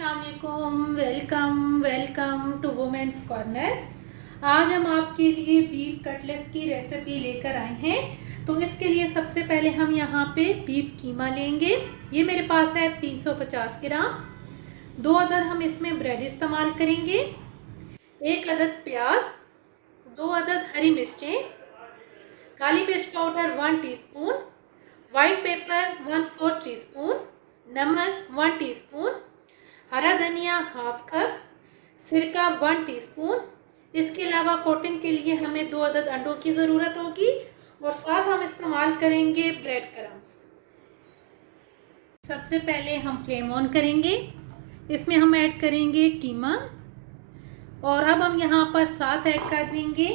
अस्सलाम वालेकुम। Welcome welcome to women's corner. आज हम आपके लिए बीफ कटलेट्स की रेसिपी लेकर आए हैं। तो इसके लिए सबसे पहले हम यहाँ पे बीफ कीमा लेंगे। ये मेरे पास है 350 ग्राम। 2 अदद हम इसमें ब्रेड इस्तेमाल करेंगे, 1 अदद प्याज, 2 अदद हरी मिर्चें, काली मिर्च powder 1 teaspoon, white paper 1/4 teaspoon, नमक 1 टीस्पून, हरा धनिया हाफ कप, सिरका 1 टीस्पून। इसके अलावा कोटिंग के लिए हमें 2 अदद अंडों की ज़रूरत होगी और साथ हम इस्तेमाल करेंगे ब्रेड क्रम्स। सबसे पहले हम फ्लेम ऑन करेंगे, इसमें हम ऐड करेंगे कीमा और अब हम यहाँ पर साथ ऐड कर देंगे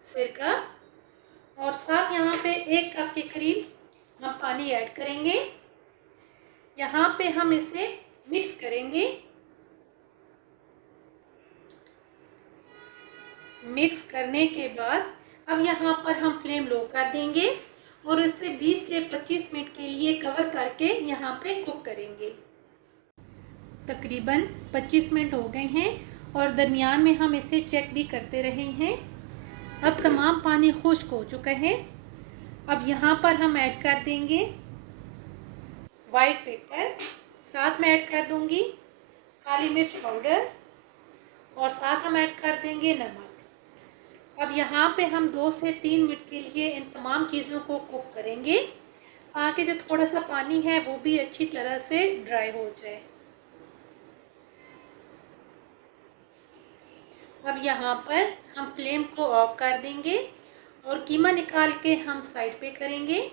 सिरका और साथ यहाँ पे 1 कप के करीब हम पानी ऐड करेंगे। यहाँ पे हम इसे मिक्स करेंगे। मिक्स करने के बाद अब यहाँ पर हम फ्लेम लो कर देंगे और इसे 20 से 25 मिनट के लिए कवर करके यहाँ पे कुक करेंगे। तकरीबन 25 मिनट हो गए हैं और दरमियान में हम इसे चेक भी करते रहे हैं। अब तमाम पानी खुश्क हो चुका है। अब यहाँ पर हम ऐड कर देंगे वाइट पेपर, साथ में ऐड कर दूंगी काली मिर्च पाउडर और साथ हम ऐड कर देंगे नमक। अब यहाँ पे हम 2 से 3 मिनट के लिए इन तमाम चीज़ों को कुक करेंगे ताकि जो थोड़ा सा पानी है वो भी अच्छी तरह से ड्राई हो जाए। अब यहाँ पर हम फ्लेम को ऑफ कर देंगे और कीमा निकाल के हम साइड पे करेंगे।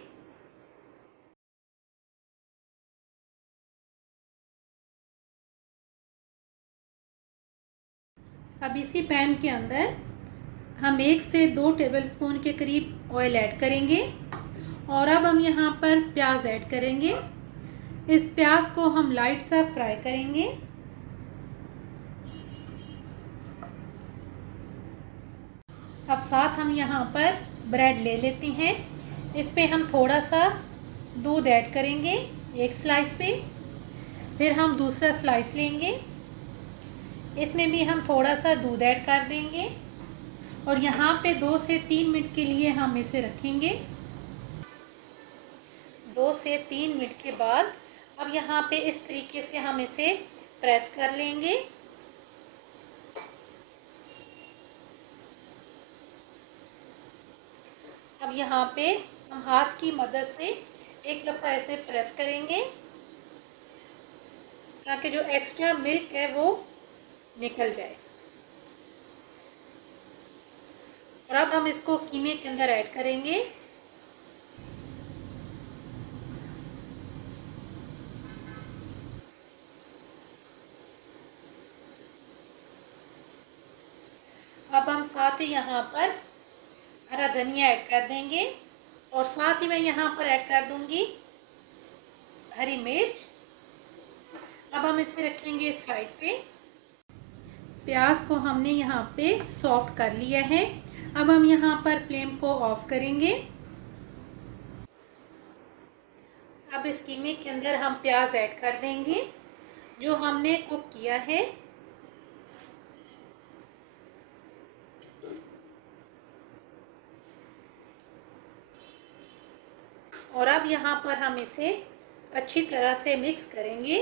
अब इसी पैन के अंदर हम 1 से 2 टेबलस्पून के करीब ऑयल ऐड करेंगे और अब हम यहाँ पर प्याज ऐड करेंगे। इस प्याज को हम लाइट सा फ्राई करेंगे। अब साथ हम यहाँ पर ब्रेड ले लेते हैं। इस पे हम थोड़ा सा दूध ऐड करेंगे 1 स्लाइस पे, फिर हम दूसरा स्लाइस लेंगे, इसमें भी हम थोड़ा सा दूध ऐड कर देंगे और यहाँ पे 2 से 3 मिनट के लिए हम इसे रखेंगे। 2 से 3 मिनट के बाद अब यहाँ पे इस तरीके से हम इसे प्रेस कर लेंगे। अब यहाँ पे हम हाथ की मदद से एक दफ़ा ऐसे प्रेस करेंगे ताकि जो एक्स्ट्रा मिल्क है वो निकल जाए। और अब हम इसको कीमे के अंदर ऐड करेंगे। अब हम साथ ही यहाँ पर हरा धनिया ऐड कर देंगे और साथ ही मैं यहाँ पर ऐड कर दूंगी हरी मिर्च। अब हम इसे रखेंगे साइड पे। प्याज को हमने यहाँ पे सॉफ्ट कर लिया है। अब हम यहाँ पर फ्लेम को ऑफ करेंगे। अब इस कीमे के अंदर हम प्याज ऐड कर देंगे जो हमने कुक किया है। और अब यहाँ पर हम इसे अच्छी तरह से मिक्स करेंगे।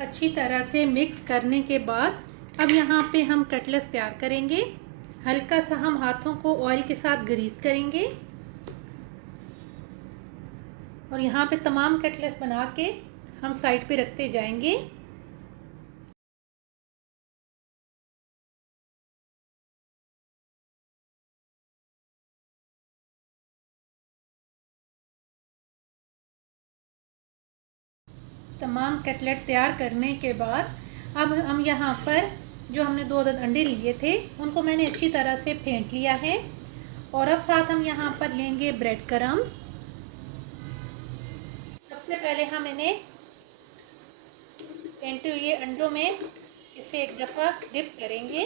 अच्छी तरह से मिक्स करने के बाद अब यहाँ पे हम कटलेट्स तैयार करेंगे। हल्का सा हम हाथों को ऑयल के साथ ग्रीस करेंगे और यहाँ पे तमाम कटलेट्स बना के हम साइड पे रखते जाएंगे। तमाम कटलेट तैयार करने के बाद अब हम यहाँ पर जो हमने 2 अदद अंडे लिए थे उनको मैंने अच्छी तरह से फेंट लिया है और अब साथ हम यहाँ पर लेंगे ब्रेड क्रम्स। सबसे पहले हम इन्हें फेंटे हुए अंडों में इसे एक दफ़ा डिप करेंगे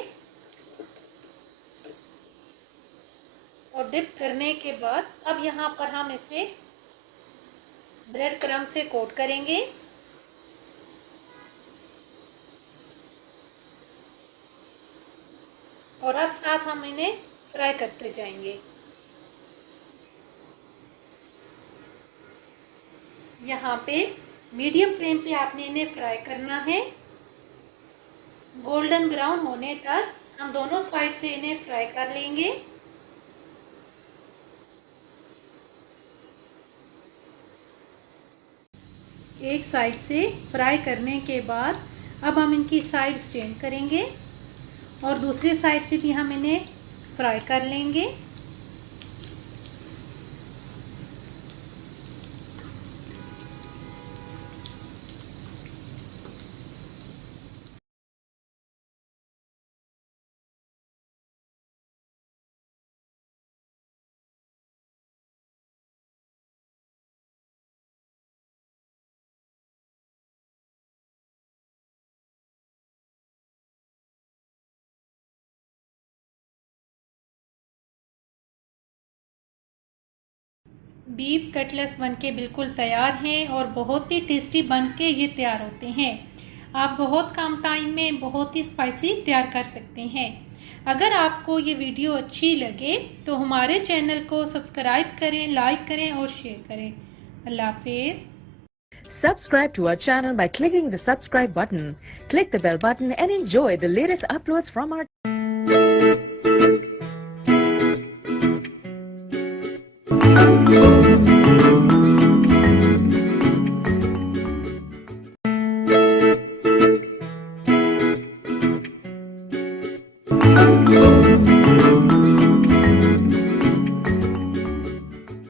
और डिप करने के बाद अब यहाँ पर हम इसे ब्रेड क्रम्ब से कोट करेंगे। और अब साथ हम इन्हें फ्राई करते जाएंगे। यहाँ पे मीडियम फ्लेम पे आपने इन्हें फ्राई करना है। गोल्डन ब्राउन होने तक हम दोनों साइड से इन्हें फ्राई कर लेंगे। एक साइड से फ्राई करने के बाद अब हम इनकी साइड्स चेंज करेंगे और दूसरी साइड से भी हम इन्हें फ्राई कर लेंगे। बीफ कटलेट्स बनके बिल्कुल तैयार हैं और बहुत ही टेस्टी बनके ये तैयार होते हैं। आप बहुत कम टाइम में बहुत ही स्पाइसी तैयार कर सकते हैं। अगर आपको ये वीडियो अच्छी लगे तो हमारे चैनल को सब्सक्राइब करें, लाइक करें और शेयर करें। अल्लाह हाफिज़। Subscribe to our channel by clicking the subscribe button. Click the bell button and enjoy the latest uploads from our